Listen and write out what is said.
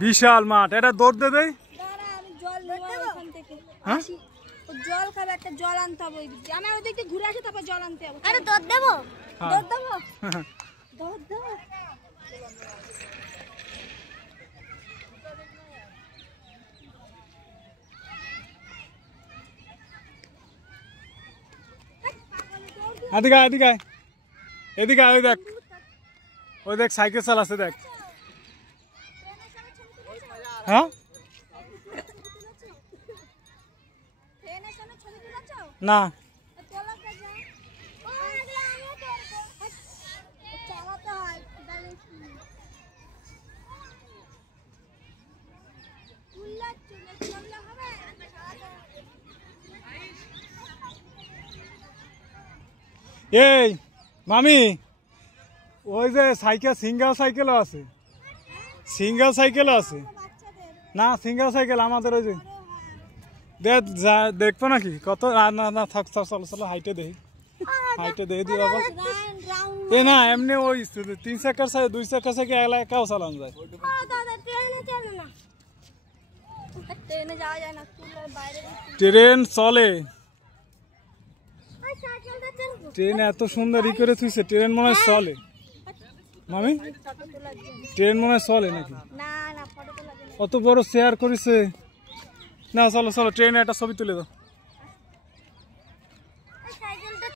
বিশাল মাঠ, এটা দৌড় দে দেই। হ্যাঁ জল খাবে, একটা জল আনতে হবে ওই দিকে। আমি ওই দিকে ঘুরে আসি, তারপর জল আনতে হবে। আরে দৌড় দেবো, দৌড় দেবো, দৌড় দেবো। এদিকে এদিকে এদিকে, ওই দেখ, ওই দেখ সাইকেল চালাচ্ছে দেখ। হ্যাঁ না এই মামি, ওই যে সাইকেল সিঙ্গেল সাইকেলও আছে, সিঙ্গেল সাইকেলও আছে না, সিঙ্গেল সাইকেল আমাদের ওই যে দেখবো নাকি কত? না না থাক থাক, চলো চলো হাইটে দেখি, হাইটে দেখে দিই বাবা। এ না এমনি ওই 3 চাকার সাইকেল 2 চাকার সাইকেল এলাকাও চালানো যায়। ট্রেন চলে, ট্রেন এত সুন্দর ই করে থুইছে, ট্রেন মনে হয় চলে মামি, ট্রেন মনে হয় চলে নাকি? অত বড় শেয়ার করেছে না, চলো চলো ট্রেনে একটা ছবি তুলে দাও।